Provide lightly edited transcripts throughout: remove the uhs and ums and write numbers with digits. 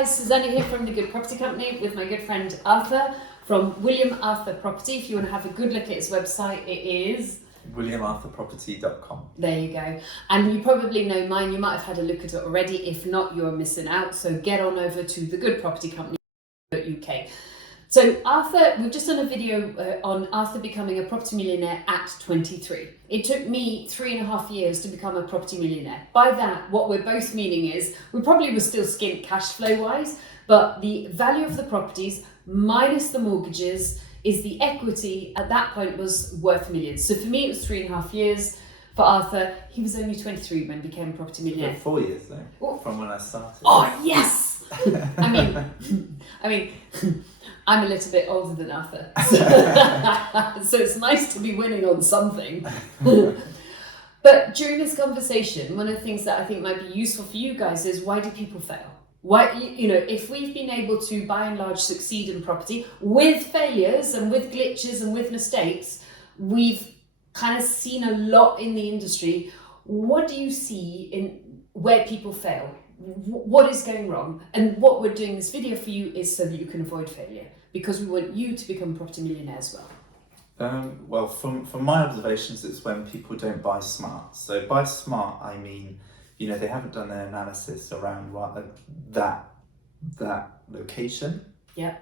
guys, Susannah here from The Good Property Company with my good friend Arthur from William Arthur Property. If you want to have a good look at his website, it is williamarthurproperty.com. There you go. And you probably know mine. You might have had a look at it already. If not, you're missing out. So get on over to The Good Property Company UK. So Arthur, we've just done a video on Arthur becoming a property millionaire at 23. It took me 3.5 years to become a property millionaire. By that, what we're both meaning is we probably were still skint cash flow wise, but the value of the properties minus the mortgages is the equity at that point was worth millions. So for me, it was 3.5 years. For Arthur, he was only 23 when he became a property millionaire. 4 years though, from when I started. Oh yes! I mean, I'm a little bit older than Arthur, so it's nice to be winning on something. But during this conversation, one of the things that I think might be useful for you guys is, why do people fail? Why, if we've been able to by and large succeed in property with failures and with glitches and with mistakes, we've kind of seen a lot in the industry. What do you see in where people fail? What is going wrong? And what we're doing this video for you is so that you can avoid failure, because we want you to become a property millionaire as well. Well, from my observations, it's when people don't buy smart. So by smart, I mean, they haven't done their analysis around that location. Yeah.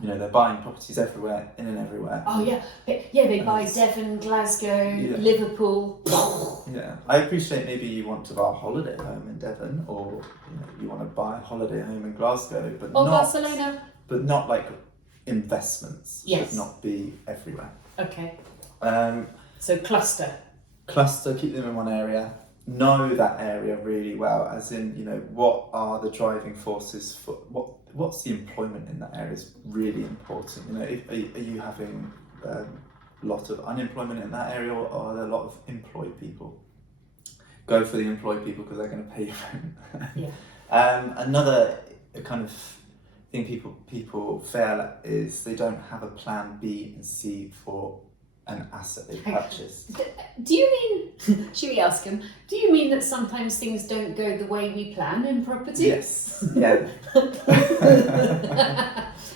They're buying properties everywhere, in and everywhere. Oh yeah, they buy Devon, Glasgow, Liverpool. Yeah, I appreciate maybe you want to buy a holiday home in Devon, or you want to buy a holiday home in Glasgow, but or not Barcelona. But not like investments. Yes. Should not be everywhere. Okay. So cluster, keep them in one area. Know that area really well, as in, what are the driving forces for what's the employment in that area is really important. Are you having a lot of unemployment in that area, or are there a lot of employed people? Go for the employed people, because they're going to pay you rent. Yeah. Another kind of thing people fail at is they don't have a plan B and C for an asset they purchase. Do you mean, should we ask him, do you mean that sometimes things don't go the way we plan in property? Yes. Yeah.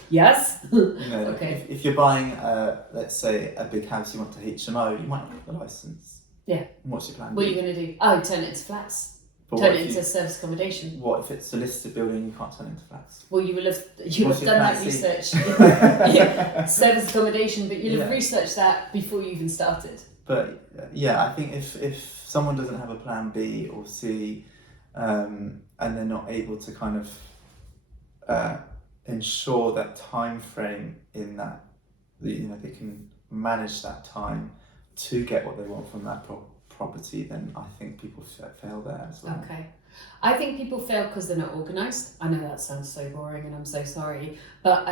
Yes? Okay. If you're buying, let's say, a big house, you want to HMO, you might not get the licence. Yeah. And what's your plan? What are you going to do? Oh, turn it into flats. Turn it into service accommodation. What if it's a listed building, you can't turn it into flats? Well, you have done that research. Service accommodation, but you'll have researched that before you even started. But yeah, I think if someone doesn't have a plan B or C, and they're not able to kind of ensure that time frame in that, they can manage that time to get what they want from that property, then I think people fail there as well. Okay. I think people fail because they're not organised. I know that sounds so boring, and I'm so sorry, but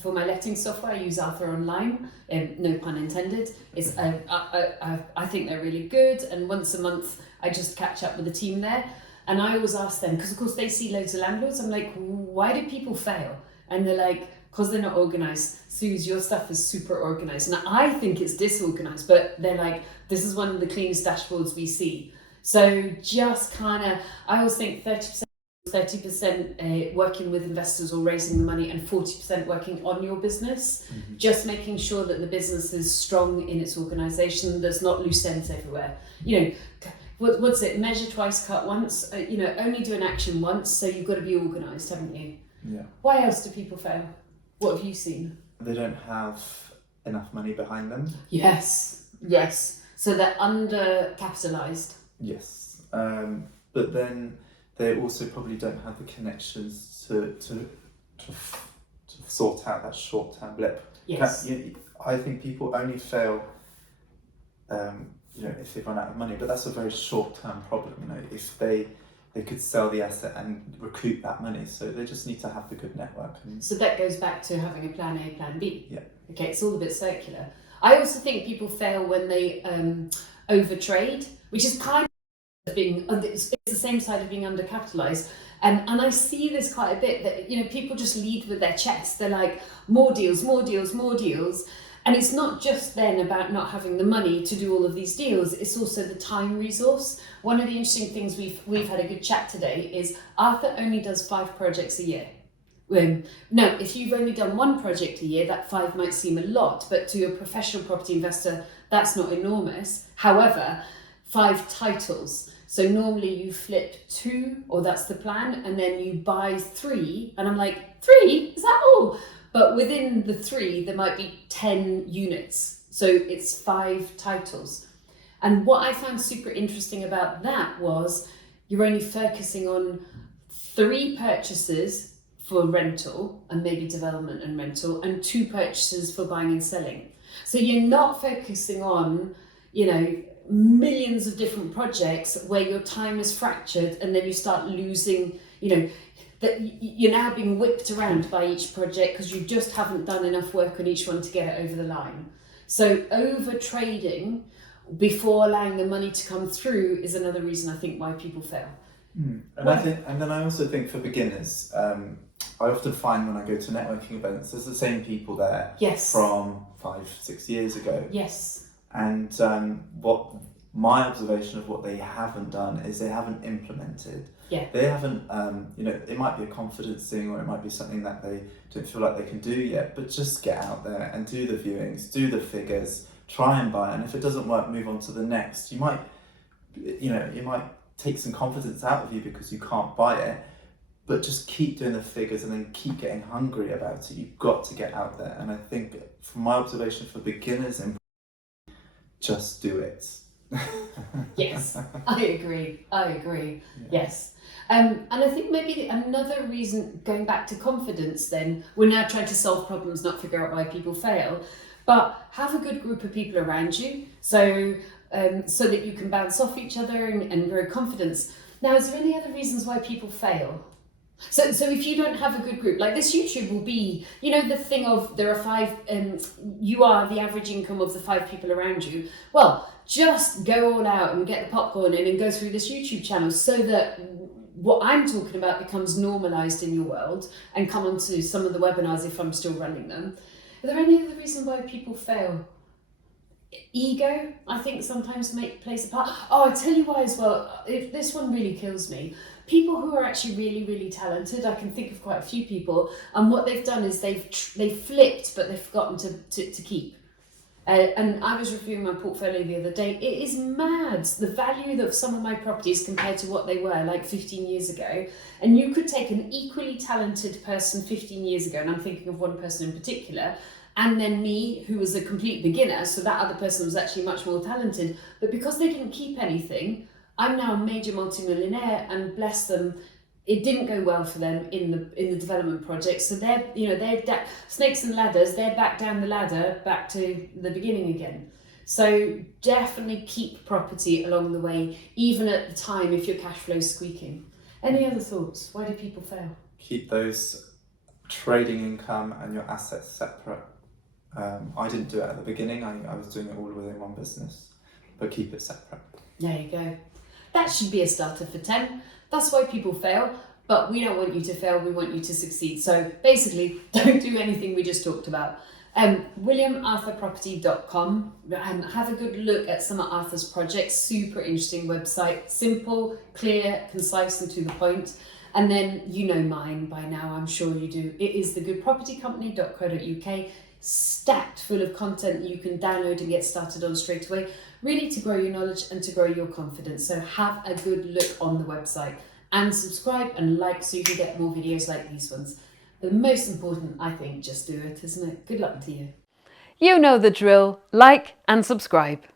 for my letting software, I use Arthur Online, no pun intended. It's I think they're really good, and once a month I just catch up with the team there, and I always ask them, because of course they see loads of landlords. I'm like, why do people fail? And they're like, because they're not organised. Suze, your stuff is super organised. And I think it's disorganised, but they're like, this is one of the cleanest dashboards we see. So just kind of, I always think 30% working with investors or raising the money, and 40% working on your business. Mm-hmm. Just making sure that the business is strong in its organisation. There's not loose ends everywhere. What's it? Measure twice, cut once. Only do an action once. So you've got to be organised, haven't you? Yeah. Why else do people fail? What have you seen? They don't have enough money behind them. Yes. So they're undercapitalised. Yes. But then they also probably don't have the connections to sort out that short-term blip. Yes. I think people only fail, if they run out of money, but that's a very short-term problem. If they could sell the asset and recoup that money. So they just need to have the good network. So that goes back to having a plan A, plan B. Yeah. Okay, it's all a bit circular. I also think people fail when they overtrade, which is kind of being, it's the same side of being undercapitalised. And I see this quite a bit, that people just lead with their chest. They're like, more deals. And it's not just then about not having the money to do all of these deals, it's also the time resource. One of the interesting things we've had a good chat today is Arthur only does 5 projects a year. No, if you've only done 1 project a year, that 5 might seem a lot, but to a professional property investor, that's not enormous. However, 5 titles. So normally you flip 2, or that's the plan, and then you buy 3, and I'm like, 3? Is that all? But within the 3, there might be 10 units. So it's 5 titles. And what I found super interesting about that was you're only focusing on 3 purchases for rental and maybe development and rental, and 2 purchases for buying and selling. So you're not focusing on, millions of different projects where your time is fractured, and then you start losing, that you're now being whipped around by each project because you just haven't done enough work on each one to get it over the line. So over trading before allowing the money to come through is another reason I think why people fail. And then I also think for beginners, I often find when I go to networking events, there's the same people there from 5-6 years ago. Yes. And what my observation of what they haven't done is they haven't implemented. Yeah. They haven't, it might be a confidence thing, or it might be something that they don't feel like they can do yet, but just get out there and do the viewings, do the figures, try and buy, and if it doesn't work, move on to the next. You might take some confidence out of you because you can't buy it, but just keep doing the figures and then keep getting hungry about it. You've got to get out there. And I think from my observation for beginners, just do it. Yes, I agree. Yes. And I think maybe another reason, going back to confidence then, we're now trying to solve problems, not figure out why people fail, but have a good group of people around you so that you can bounce off each other and grow confidence. Now, is there any other reasons why people fail? So if you don't have a good group, like this YouTube will be, the thing of there are 5, you are the average income of the 5 people around you. Well, just go all out and get the popcorn in and go through this YouTube channel so that what I'm talking about becomes normalized in your world, and come onto some of the webinars if I'm still running them. Are there any other reasons why people fail? Ego, I think, sometimes plays a part. Oh, I tell you why as well. If this one really kills me. People who are actually really, really talented, I can think of quite a few people, and what they've done is they've flipped, but they've forgotten to keep. And I was reviewing my portfolio the other day. It is mad, the value of some of my properties compared to what they were like 15 years ago. And you could take an equally talented person 15 years ago, and I'm thinking of one person in particular, and then me, who was a complete beginner, so that other person was actually much more talented. But because they didn't keep anything, I'm now a major multi-millionaire, and bless them, it didn't go well for them in the development project. So they're snakes and ladders, they're back down the ladder, back to the beginning again. So definitely keep property along the way, even at the time if your cash flow's squeaking. Any other thoughts? Why do people fail? Keep those trading income and your assets separate. I didn't do it at the beginning. I was doing it all within one business, but keep it separate. There you go. That should be a starter for 10. That's why people fail, but we don't want you to fail, we want you to succeed. So basically, don't do anything we just talked about. WilliamArthurProperty.com, and have a good look at some of Arthur's projects. Super interesting website, simple, clear, concise and to the point. And then mine by now, I'm sure you do. It is thegoodpropertycompany.co.uk, stacked full of content you can download and get started on straight away, really to grow your knowledge and to grow your confidence. So have a good look on the website and subscribe and like so you can get more videos like these ones. The most important, I think, just do it, isn't it? Good luck to you. You know the drill. Like and subscribe.